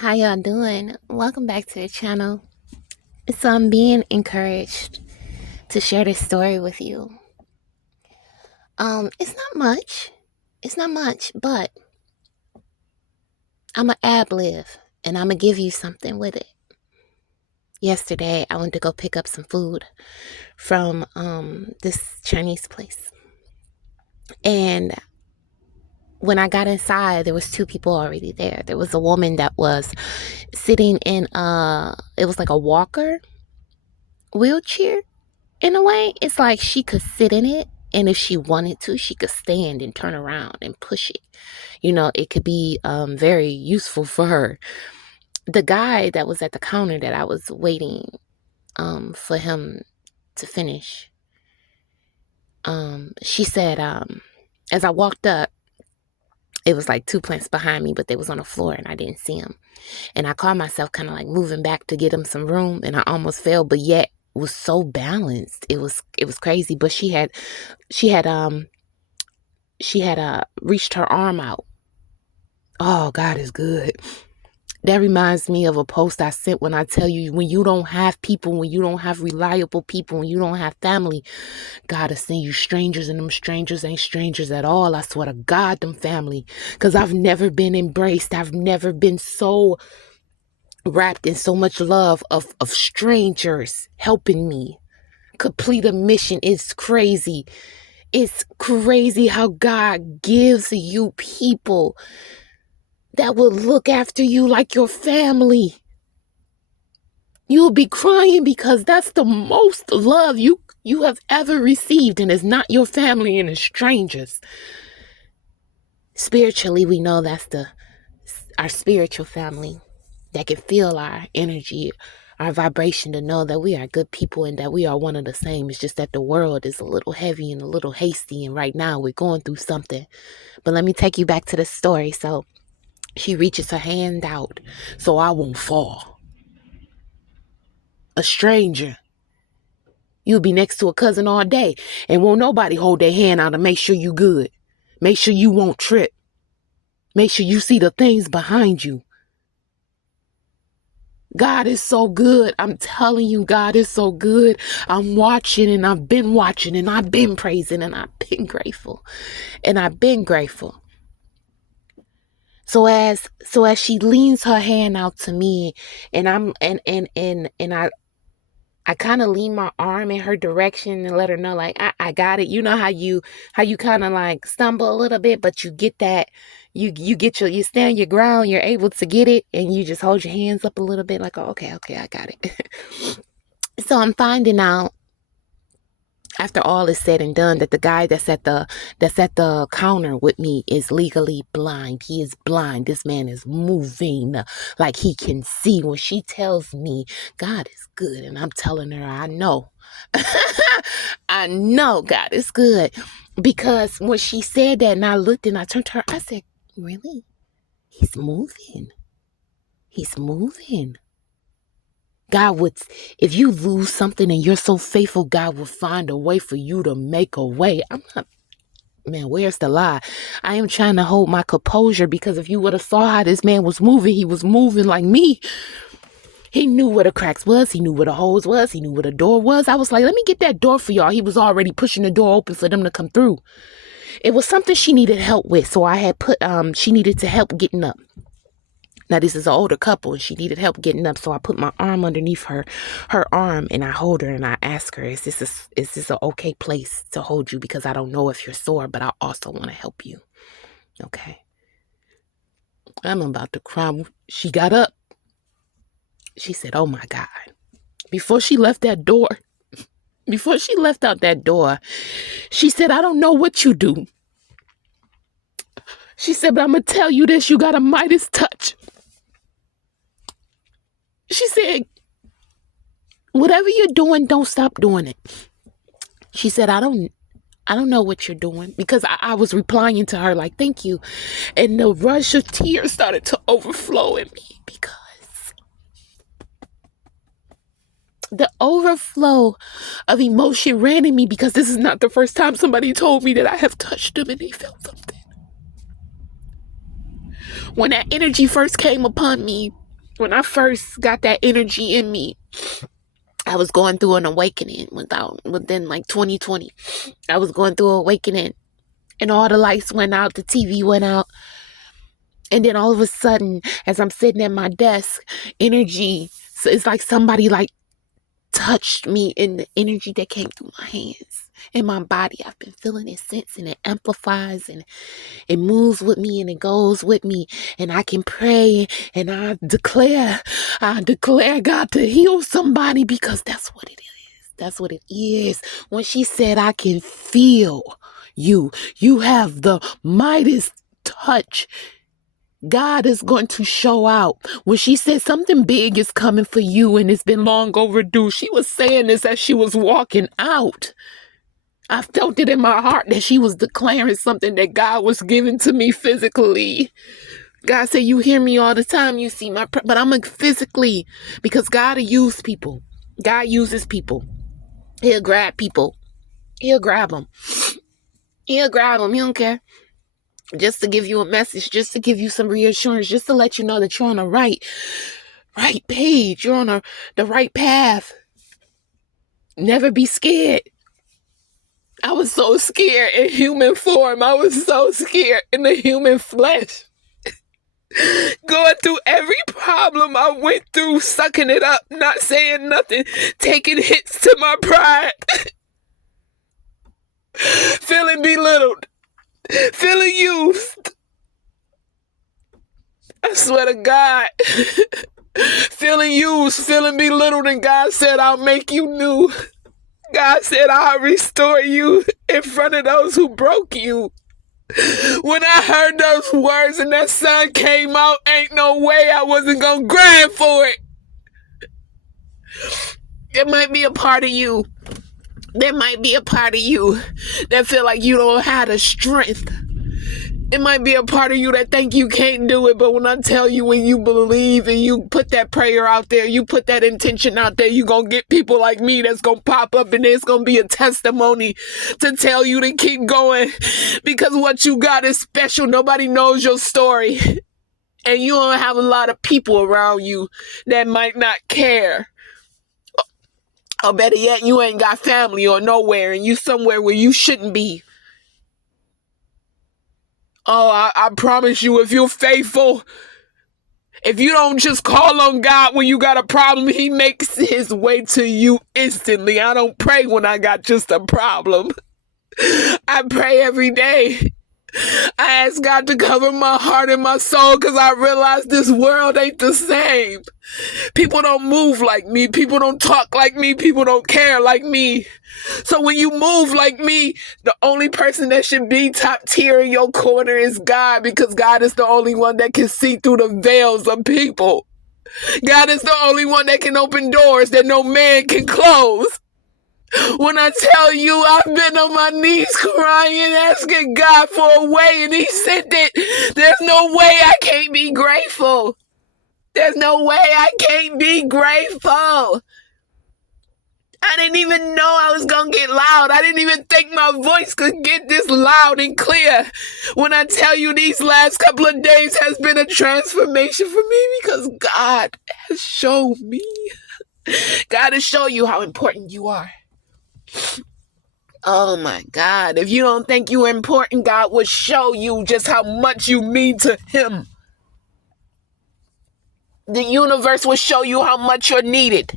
How y'all doing? Welcome back to the channel. So I'm being encouraged to share this story with you. It's not much. It's not much, but I'm a ad-lib and I'm gonna give you something with it. Yesterday, I went to go pick up some food from this Chinese place. And when I got inside, there was two people already there. There was a woman that was sitting in it was like a walker wheelchair. In a way, it's like she could sit in it, and if she wanted to, she could stand and turn around and push it. It could be very useful for her. The guy that was at the counter that I was waiting for him to finish, she said, as I walked up, it was like two plants behind me, but they was on the floor and I didn't see him. And I caught myself kind of like moving back to get him some room, and I almost fell, but yet was so balanced. It was crazy. But she had reached her arm out. Oh, God is good. That reminds me of a post I sent when I tell you, when you don't have people, when you don't have reliable people, when you don't have family, God will send you strangers, and them strangers ain't strangers at all. I swear to God, them family. Because I've never been embraced. I've never been so wrapped in so much love of strangers helping me complete a mission. It's crazy. It's crazy how God gives you people that will look after you like your family. You'll be crying because that's the most love you have ever received, and it's not your family, and it's strangers. Spiritually, we know that's our spiritual family that can feel our energy, our vibration, to know that we are good people and that we are one of the same. It's just that the world is a little heavy and a little hasty, and right now we're going through something. But let me take you back to the story. So she reaches her hand out so I won't fall. A stranger. You'll be next to a cousin all day and won't nobody hold their hand out and make sure you good. Make sure you won't trip. Make sure you see the things behind you. God is so good. I'm telling you, God is so good. I'm watching, and I've been watching, and I've been praising, and I've been grateful. And I've been grateful. So as she leans her hand out to me, and I kind of lean my arm in her direction and let her know, like, I got it. You know how you kind of like stumble a little bit, but you get that, you stand your ground, you're able to get it, and you just hold your hands up a little bit like, oh, okay, I got it. So I'm finding out, after all is said and done, that the guy that's at the counter with me is legally blind. He is blind. This man is moving like he can see. When she tells me God is good, and I'm telling her, I know. I know God is good. Because when she said that, and I looked and I turned to her, I said, really? He's moving. He's moving. God would, if you lose something and you're so faithful, God will find a way for you to make a way. I'm not, man, where's the lie? I am trying to hold my composure, because if you would have saw how this man was moving, he was moving like me. He knew where the cracks was. He knew where the holes was. He knew where the door was. I was like, let me get that door for y'all. He was already pushing the door open for them to come through. It was something she needed help with. So I had put, she needed to help getting up. Now, this is an older couple, and she needed help getting up. So I put my arm underneath her arm, and I hold her, and I ask her, is this an okay place to hold you? Because I don't know if you're sore, but I also want to help you. Okay. I'm about to cry. She got up. She said, oh my God. Before she left out that door, she said, I don't know what you do. She said, but I'm going to tell you this, you got a Midas touch. She said, whatever you're doing, don't stop doing it. She said, I don't know what you're doing, because I was replying to her like, thank you. And the rush of tears started to overflow in me, because the overflow of emotion ran in me, because this is not the first time somebody told me that I have touched them and they felt something. When that energy first came upon me, When I first got that energy in me, I was going through an awakening within like 2020. I was going through an awakening, and all the lights went out, the TV went out. And then all of a sudden, as I'm sitting at my desk, energy, so it's like somebody like touched me in the energy that came through my hands and my body. I've been feeling it since, and it amplifies and it moves with me and it goes with me. And I can pray and I declare God to heal somebody, because that's what it is. That's what it is. When she said, I can feel you, you have the mightiest touch. God is going to show out. When she said something big is coming for you and it's been long overdue, she was saying this as she was walking out. I felt it in my heart that she was declaring something that God was giving to me physically. God said, you hear me all the time, you see my but I'm like physically, because God will use people. God uses people. He'll grab people. He'll grab them. He'll grab them. He don't care. Just to give you a message, just to give you some reassurance, just to let you know that you're on the right page. You're on the right path. Never be scared. I was so scared in human form. I was so scared in the human flesh. Going through every problem I went through, sucking it up, not saying nothing, taking hits to my pride. Feeling belittled. Feeling used. I swear to God. Feeling used, feeling belittled, and God said, I'll make you new. God said, I'll restore you in front of those who broke you. When I heard those words and that sun came out, ain't no way I wasn't gonna grind for it. There might be a part of you. There might be a part of you that feel like you don't have the strength. It might be a part of you that think you can't do it, but when I tell you, when you believe and you put that prayer out there, you put that intention out there, you're going to get people like me that's going to pop up, and there's going to be a testimony to tell you to keep going, because what you got is special. Nobody knows your story, and you don't have a lot of people around you that might not care. Or better yet, you ain't got family or nowhere, and you somewhere where you shouldn't be. Oh, I promise you, if you're faithful, if you don't just call on God when you got a problem, He makes His way to you instantly. I don't pray when I got just a problem. I pray every day. I ask God to cover my heart and my soul, because I realize this world ain't the same. People don't move like me. People don't talk like me. People don't care like me. So when you move like me, the only person that should be top tier in your corner is God, because God is the only one that can see through the veils of people. God is the only one that can open doors that no man can close. When I tell you, I've been on my knees crying, asking God for a way, and He sent it. There's no way I can't be grateful. There's no way I can't be grateful. I didn't even know I was going to get loud. I didn't even think my voice could get this loud and clear. When I tell you, these last couple of days has been a transformation for me, because God has shown me. God has shown you how important you are. Oh my God. If you don't think you're important, God will show you just how much you mean to Him. The universe will show you how much you're needed.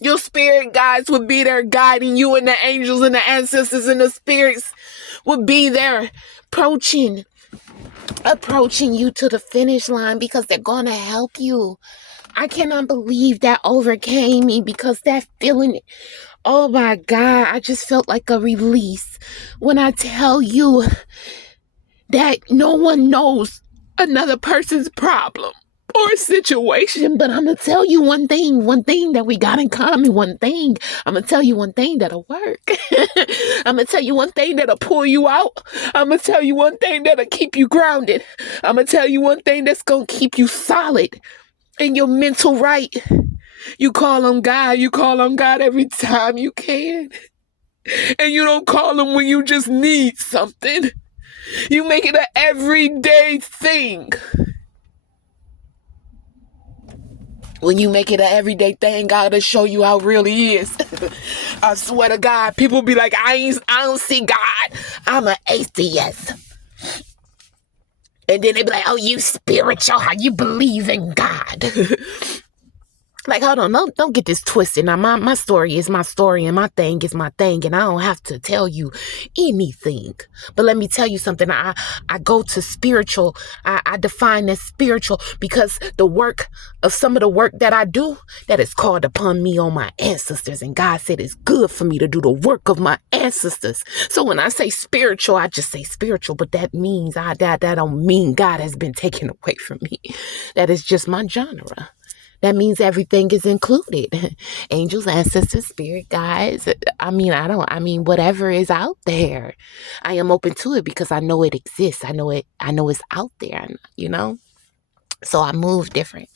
Your spirit guides will be there guiding you, and the angels and the ancestors and the spirits will be there approaching you to the finish line, because they're going to help you. I cannot believe that overcame me, because that feeling, oh my God, I just felt like a release. When I tell you that no one knows another person's problem or situation, but I'm going to tell you one thing that we got in common, one thing. I'm going to tell you one thing that'll work. I'm going to tell you one thing that'll pull you out. I'm going to tell you one thing that'll keep you grounded. I'm going to tell you one thing that's going to keep you solid in your mental right. You call on God. You call on God every time you can. And you don't call Him when you just need something. You make it an everyday thing. When you make it an everyday thing, God will show you how real He is. I swear to God, people be like, I don't see God. I'm an atheist. And then they be like, oh, you spiritual, how you believe in God. Like, hold on, don't get this twisted. Now, my story is my story, and my thing is my thing, and I don't have to tell you anything. But let me tell you something. I go to spiritual. I define as spiritual because the work of some of the work that I do, that is called upon me on my ancestors. And God said it's good for me to do the work of my ancestors. So when I say spiritual, I just say spiritual, but that means that don't mean God has been taken away from me. That is just my genre. That means everything is included. Angels, ancestors, spirit guides. I mean, whatever is out there. I am open to it because I know it exists. I know it's out there, you know? So I move different.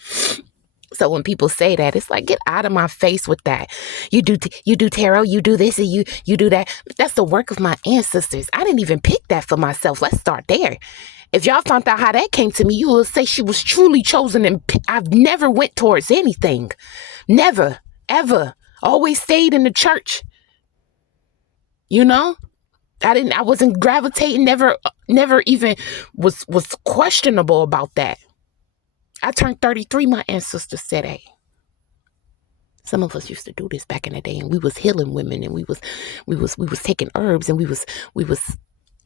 So when people say that, it's like, get out of my face with that. You do tarot, you do this, and you do that. That's the work of my ancestors. I didn't even pick that for myself. Let's start there. If y'all found out how that came to me, you will say she was truly chosen, and I've never went towards anything. Never, ever. Always stayed in the church. You know? I wasn't gravitating, never even was questionable about that. I turned 33, my ancestors said, hey. Some of us used to do this back in the day, and we was healing women, and we was taking herbs, and we was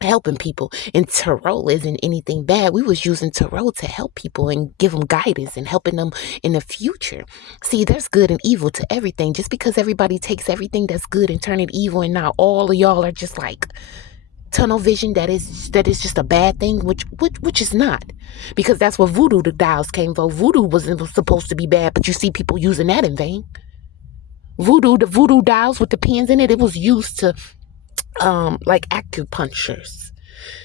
helping people. And tarot isn't anything bad. We was using tarot to help people and give them guidance and helping them in the future. See, there's good and evil to everything. Just because everybody takes everything that's good and turn it evil, and now all of y'all are just like tunnel vision, that is just a bad thing, which is not, because that's what voodoo the dials came for. Voodoo wasn't supposed to be bad, but you see people using that in vain. The voodoo dials with the pins in it, it was used to like acupunctures.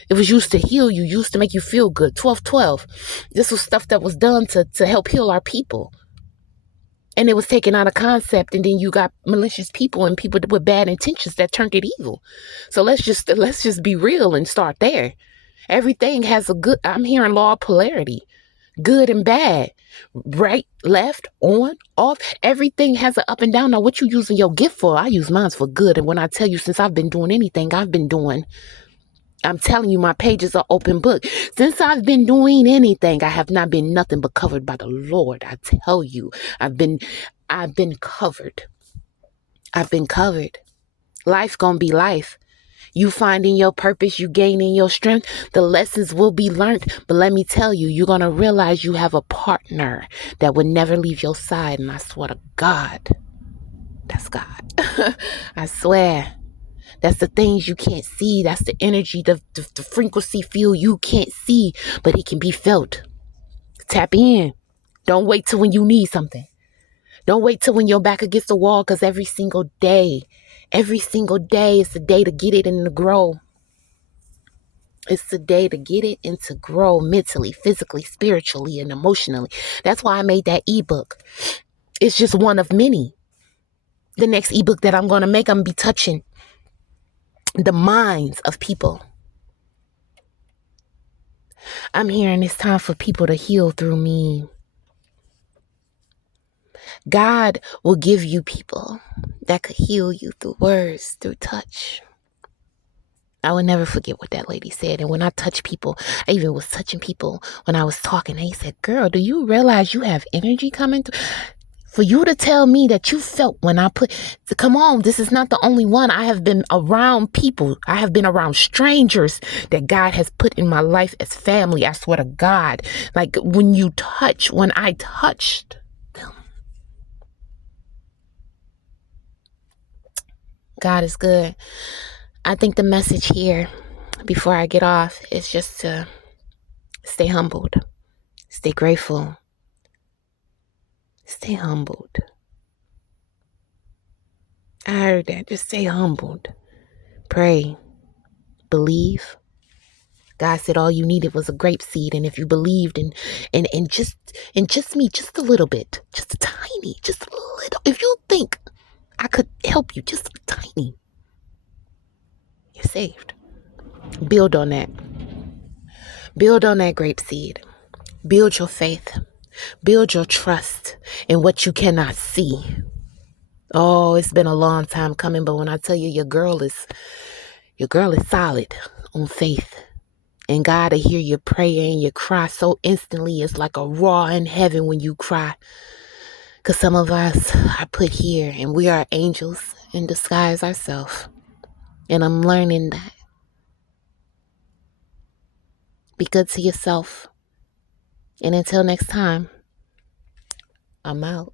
It was used to heal you, used to make you feel good. 1212. This was stuff that was done to help heal our people. And it was taken out of concept, and then you got malicious people and people with bad intentions that turned it evil. So let's just be real and start there. Everything has I'm hearing law of polarity, good and bad, right, left, on, off. Everything has an up and down. Now, what you using your gift for? I use mine for good. And when I tell you, since I've been doing anything, I'm telling you, my pages are open book. Since I've been doing anything, I have not been nothing but covered by the Lord. I tell you, I've been covered. I've been covered. Life gonna be life. You finding your purpose, you gaining your strength, the lessons will be learned. But let me tell you, you're gonna realize you have a partner that would never leave your side. And I swear to God, that's God. I swear. That's the things you can't see. That's the energy, the frequency field you can't see, but it can be felt. Tap in. Don't wait till when you need something. Don't wait till when you're back against the wall, because every single day is the day to get it and to grow. It's the day to get it and to grow mentally, physically, spiritually, and emotionally. That's why I made that ebook. It's just one of many. The next ebook that I'm going to make, I'm going to be touching the minds of people. I'm hearing it's time for people to heal through me. God will give you people that could heal you through words, through touch. I will never forget what that lady said. And when I touch people, I even was touching people when I was talking. They said, girl, do you realize you have energy coming through? For you to tell me that you felt when I come on, this is not the only one. I have been around people. I have been around strangers that God has put in my life as family. I swear to God. Like when I touched them. God is good. I think the message here before I get off is just to stay humbled, stay grateful, stay humbled. I heard that. Just stay humbled. Pray. Believe. God said all you needed was a grape seed. And if you believed and just me, just a little bit, just a tiny, just a little. If you think I could help you, just a tiny, you're saved. Build on that. Build on that grape seed. Build your faith. Build your trust in what you cannot see. Oh, it's been a long time coming, but when I tell you your girl is solid on faith. And God will hear your prayer and you cry so instantly. It's like a roar in heaven when you cry. Because some of us are put here and we are angels in disguise ourselves. And I'm learning that. Be good to yourself. And until next time, I'm out.